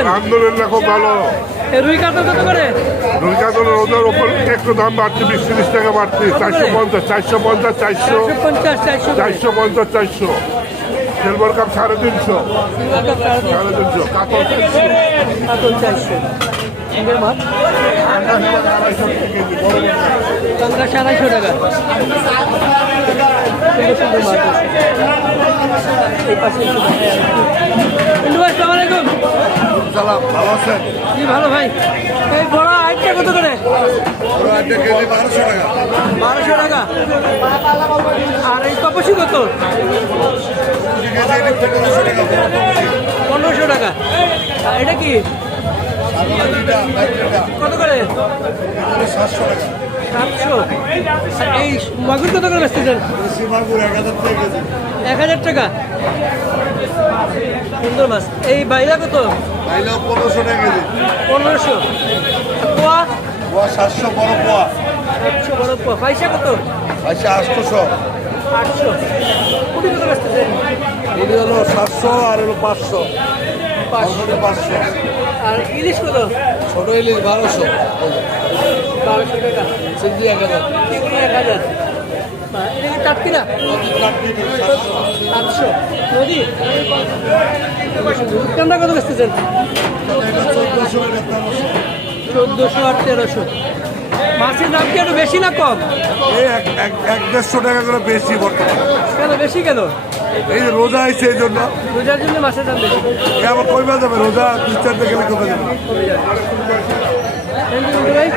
আলহামদুলিল্লাহ খুব ভালো। রুই কাতল কত করে? দুর্গাতলের ওদের ওপর একটু দাম বাড়ছে বিশ তিরিশ টাকা বাড়ছে চারশো পঞ্চাশ চারশো পঞ্চাশ চারশো। চারশো পঞ্চাশ চারশো সিলভার কাপ সাড়ে তিনশো। সাড়ে তিনশো। কাতল কাতল চারশো। মাছ আড়াইশো টাকা। সুন্দর সুন্দর মাছ আছে। এই পাশে। পিন্টু ভাই সালাম আলাইকুম। সালাম ভালো আছেন? জি ভালো ভাই। এই বড় আইটটা কত করে? কেজি বারোশো টাকা। বারোশো টাকা। আর এই তপসি কত? পনেরোশো টাকা। এটা কি? কত করে? সাতশো। এই মাগুর কত করে সীমাপুর এক হাজার টাকা। কেজি এক হাজার টাকা সুন্দর মাছ। এই বাইরা কত? পনেরোশো। টাকা পনেরোশো পোয়া? পোয়া সাতশো বড় পোয়া। সাতশো বড় পোয়া পয়সা কত? আচ্ছা আটশোশো আটশো। কুড়ি কত বেচতেছেন? এটি হলো সাতশো আর হলো পাঁচশো। পাঁচশো। পাঁচশো। আর ইলিশ কত? ছোটো ইলিশ বারোশো। বারোশো টাকা। সিদ্ধি এক হাজার। চিংড়ি এক হাজার। এটা কি টাটকি না? সাতশো। নদী? রূপকান্দা কত বেচতেছেন? চোদ্দোশো আর তেরোশো। মাছের দাম কি একটু বেশি না কম? এই এক এক- এক দেড়শো টাকা করে বেশি বর্তমানে। কেন বেশি কেন? এই যে রোজা আইছে এই জন্য। রোজার জন্য মাছের দাম বেশি। এ আবার কইবা যাবে? রোজা দুই চারটে গেলে কমে যাবে। Thank you, বন্ধু ভাই।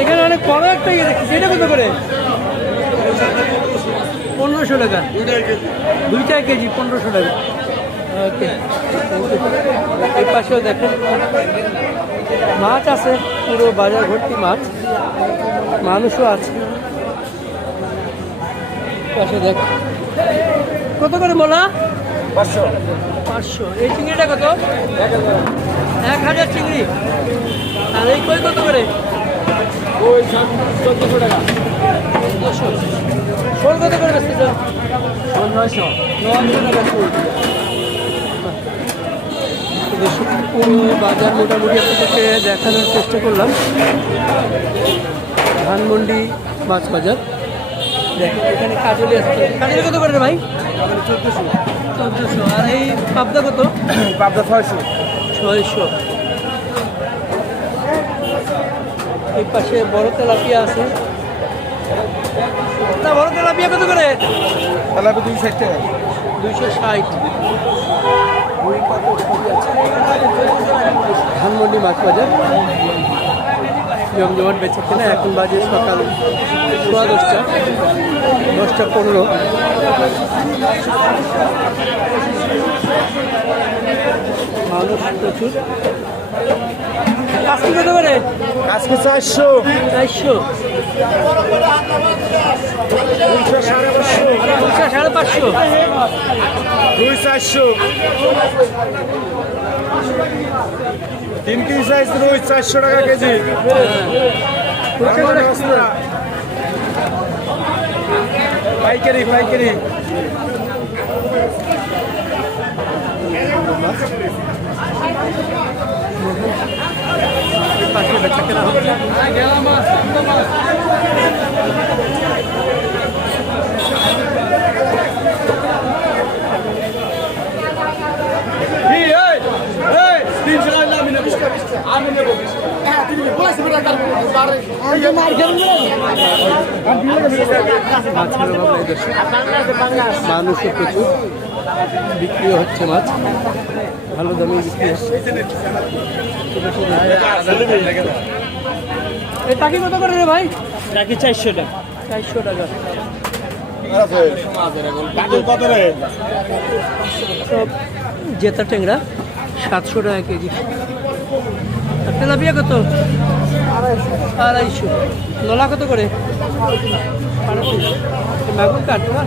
এখানে অনেক বড় একটা ইয়ে দেখছি। সেটা কত করে? পনেরোশো টাকা। দুইটাই কেজি পনেরোশো টাকা। ওকে এই পাশেও দেখেন। মাছ আছে পুরো বাজার ভর্তি মাছ। মানুষও আছে। পাশে দেখ। কত করে মোলা? পাঁচশো। পাঁচশো। এই চিংড়িটা কত? এক হাজার চিংড়ি। আর এই কই কত করে? ওই চোদ্দশো টাকা। শোল কত করে নয়শো। নয়শো টাকা বাজার মোটামুটি আপনাদেরকে দেখানোর চেষ্টা করলাম? ধানমন্ডি মাছ বাজার দেখেন এখানে কাজলি আসছে কাজলি কত করে ভাই? চোদ্দশো। চোদ্দশো আর এই পাবদা কত? পাবদা ছয়শো। ছয়শো। এই পাশে বড় তেলাপিয়া আছে। না বড় তেলাপিয়া কত করে? তাহলে দুই ষাট টাকা। দুইশো ষাট। ধানমন্ডি মাছ বাজার জমজমাট বেঁচে কিনা এখন বাজে সকাল সোয়া দশটা দশটা পনেরো। মানুষ প্রচুর। কাজটি কত করে? আজকে চারশো। চারশো। সাড়ে পাঁচশো। দুই চারশো। তিন কেজি সাইজ রুই চারশো টাকা কেজি। পাইকারি পাইকারি। পাশে বেচা কেনা হচ্ছে মাছের অভাব নেই দেশে। মানুষও প্রচুর বিক্রিও হচ্ছে মাছ ভালো দামে বিক্রি হচ্ছে এই টাকি কত করে রে ভাই। রাখি চারশো টাকা। চারশো টাকা। সব জেতা ট্যাংরা সাতশো টাকা কেজি। তেলাপিয়া কত? আড়াইশো। লোলা কত করে? মাগুর কাঠ না?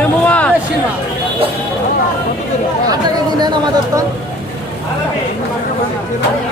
এ মোয়া।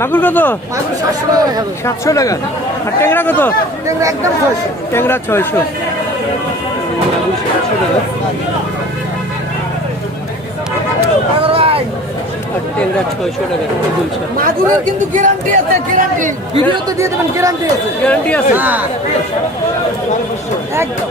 মাগুর কত? সাতশো টাকা। আর ট্যাংরা কত? ট্যাংরা ছয়শো। ট্যাংরা ছয়শো মাগুরের কিন্তু গ্যারান্টি আছে গ্যারান্টি ভিডিওতে দিয়ে দেবেন গ্যারান্টি আছে। গ্যারান্টি আছে? হ্যাঁ। একদম।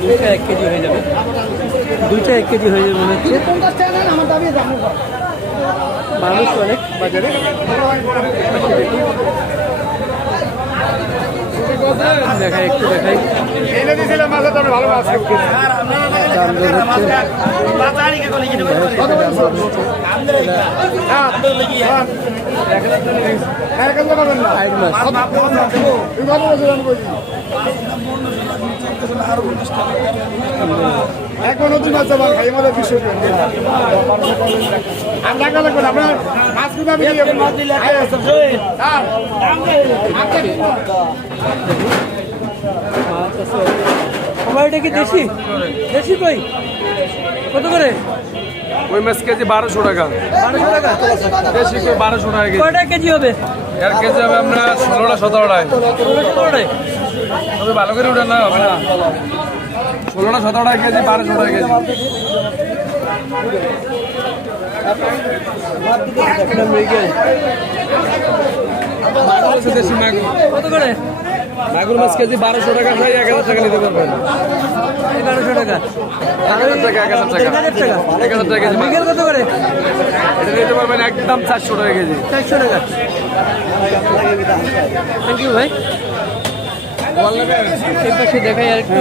দুইটা এক কেজি হয়ে যাবে। দুইটা এক কেজি হয়ে যাবে মনে হচ্ছে? মানুষ অনেক বাজারে দেখাই একটু দেখাই ভালো এখন নতুন মাছ আমার খাই আমাদের বিশ্ব আমি টাকা লাগবে আপনার মাছ কিন্তু আমি দিয়ে আমার এটা কি দেশি? দেশি কই? কত করে? ওই মাছ কেজি বারোশো টাকা। বারোশো টাকা? বেশি করে বারোশো টাকা কেজি। কয়টা কেজি হবে? এর কেজি হবে আমরা ষোলোটা সতেরোটায় টাকায় তবে ভালো করে উঠে না হবে না। ষোলোটা সতেরো টাকা কেজি বারোশো টাকা কেজি। দেশি কত করে? মাগুর মাছ কেজি বারোশো টাকা চাই এক হাজার টাকা নিতে পারবেন। এগারোশো টাকা। এক হাজার টাকা এক হাজার টাকা। এক হাজার টাকা। এক হাজার টাকা কেজি কত করে? এটা নিতে পারবেন একদম চারশো টাকা কেজি। চারশো টাকা। থ্যাংক ইউ ভাই। এই পাশে দেখাই আর একটু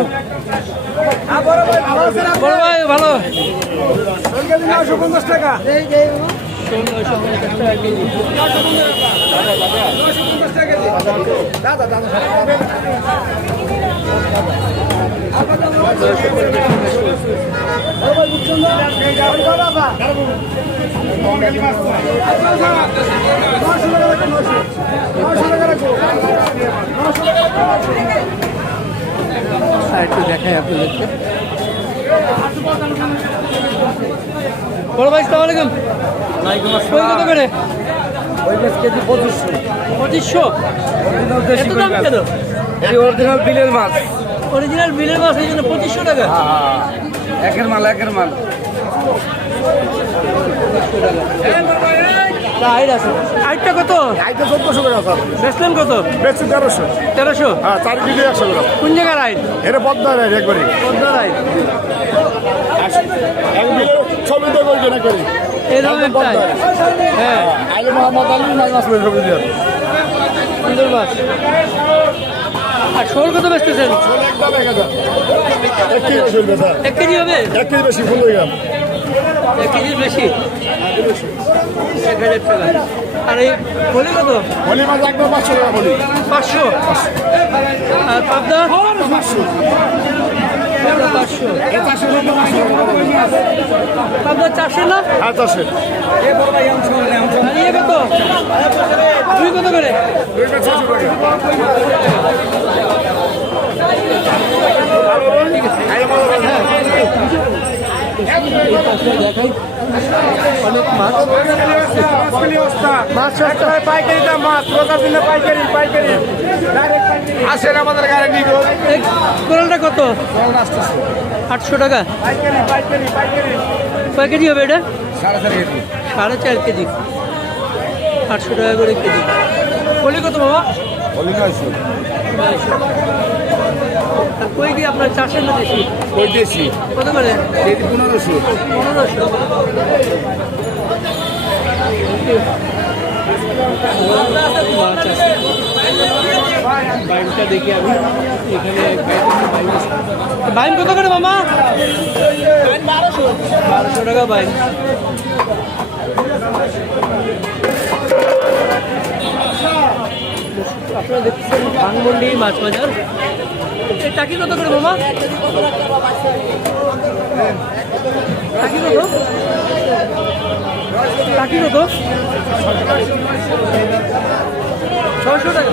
বড় ভাই ভালো। পঞ্চাশ টাকা নয়শো পঞ্চাশ একটু দেখাই আপনাদেরকে। বড় ভাই সালাম আলাইকুম। কত করে? ওই মাছ কেজি পঁচিশশো। পঁচিশশো? এত দাম কেন? এই অরিজিনাল বিলের মাছ। অরিজিনাল বিলের মাছ এই জন্য পঁচিশশো টাকা? একের মাল একের মাল। আছে। কত? আইটা চোদ্দশো করে স্যার বেচলেন কত? বেশি তেরোশো। তেরোশো? হ্যাঁ চার কেজি একশো গ্রাম কোন জায়গার আইড এটা পদ্মা নেই একবারই। পদ্মার আইড এক মিলে ছবি তো করবে না করি হ্যাঁ। আইলে মোহাম্মদ আলী মাছ ছবি দিয়ে। সুন্দর মাছ। আর শোল কত বেচতেছেন? এক কেজি হবে? এক কেজি বেশি ফুল হয়ে এক কেজির বেশি? এক হাজার টাকা। আর এই বলি কত? হলি মাছ একদম পাঁচশো টাকা বলি পাঁচশো? আর পাবদা? পাঁচশো। চারশো না হ্যাঁ চারশো কত দুই কত করে দুই কেজি দেখাই অনেক মাছ মাছ পাইকারি দাম মাছ রোজার দিনে পাইকারি পাইকারি আসেন আমাদের গাড়ি নিয়ে কোরালটা কত আটশো টাকা কয় কেজি। হবে এটা সাড়ে চার কেজি। আটশো টাকা করে কেজি। বলি কত বাবা? নয়শো। কই কি আপনার চারশো না দেশি? দেশি? কত করে? পনেরোশো। দেখি আমি। এখানে বাইন কত করে মামা? বারোশো। বারোশো টাকা বাইন। আপনারা দেখছেন মাছ বাজার টাকি কত করে মামা। টাকি কত টাকি কত ছশো টাকা।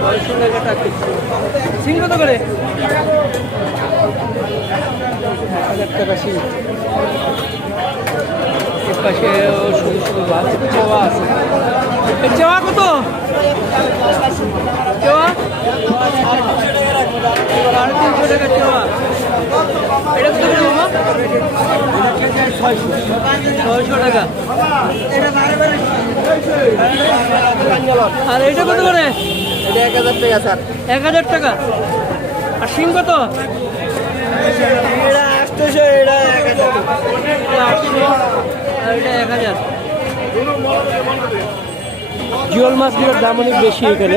ছয়শো টাকা টাকি সিং কত করে। হাজার টাকা সিং। এর পাশে আছে। চাওয়া কত? চাওয়া সাড়ে তিনশো টাকা চাওয়া এটা কত টাকা। আর এটা কত করে? এক হাজার টাকা। স্যার এক হাজার টাকা আর সিং কত? এটা আটশোশো এটা এক হাজার এটা আটশো আর এটা এক হাজার জিওল মাছগুলোর দাম অনেক বেশি এখানে।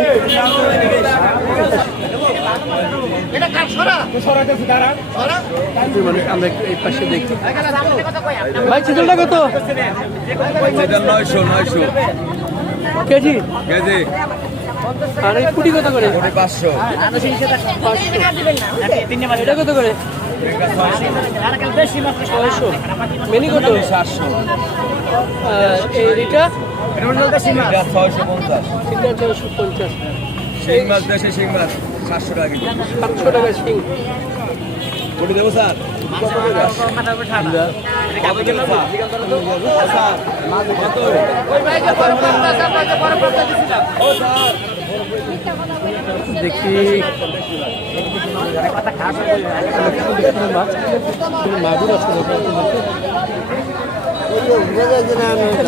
মানে আমরা একটু এই পাশে দেখি। ভাই চিতলটা কত? এটা নয়শো নয়শো। কেজি? কেজি। আর এই কুটি কত করে পাঁচশো এটা কত করে ছয়শো মেনি কত সাতশো আর এই রিটা এটা ছয়শো পঞ্চাশ এটা ছয়শো পঞ্চাশ শিং মাছ দেশে শিং মাছ সাতশো টাকা সাতশো টাকা সিং কোটি দেবো স্যার কত দিন স্যার দেখি। মাগুর আছে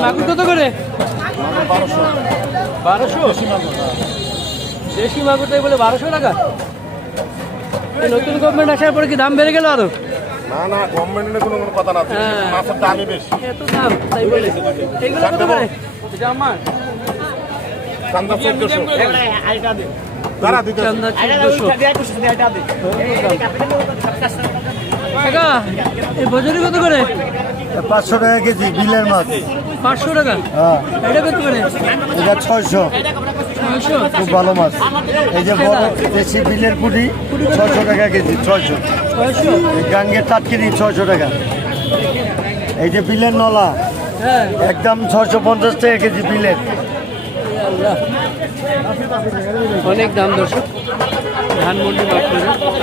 মাগুর কত করে? বারোশো। দেশি মাগুরটাই বলে বারোশো টাকা। নতুন গভর্নমেন্ট আসার পরে কি দাম বেড়ে গেল আরও? না না গভর্নমেন্টের কোনো কোনো কথা না হ্যাঁ। মাছের দামই বেশি। এত দাম তাই বলে। এইগুলো কত করে? এটা আমার। চান্দা চোদ্দশো। তারা দিতে চান্দা চোদ্দশো। টাকা এই বজরি কত করে? পাঁচশো টাকা কেজি বিলের মাছ। পাঁচশো টাকা? হ্যাঁ। এটা কত করে? এটা ছয়শো। খুব ভালো মাছ। এই যে বড় দেশি বিলের পুটি ছয়শো টাকা কেজি ছয়শো। গাঙ্গের টাটকিনি ছয়শো টাকা। এই যে বিলের নলা হ্যাঁ। একদম ছয়শো পঞ্চাশ টাকা কেজি বিলের। অনেক দাম দর্শক ধানমন্ডি মাছ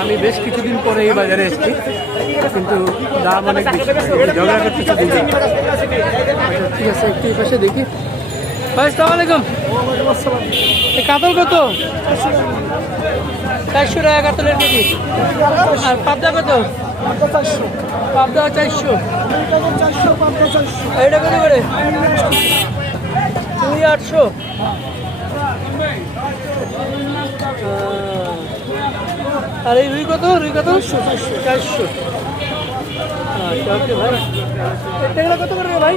আমি বেশ কিছুদিন পরে এই বাজারে এসেছি কিন্তু দাম অনেক ঝগড়া দুজন আচ্ছা, ঠিক আছে একটু পাশে দেখি। ভাই সালাম আলাইকুম। এই কাতল কত? চারশো টাকা কাতলের কেজি আর পাবদা কত? পাবদা চারশো। এটা কত করে? দুই আটশো? আর এই রুই কত? রুই কত? চারশো আচ্ছা ভাই। এগুলো কত করে ভাই?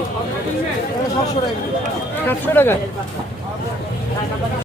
সাতশো টাকা।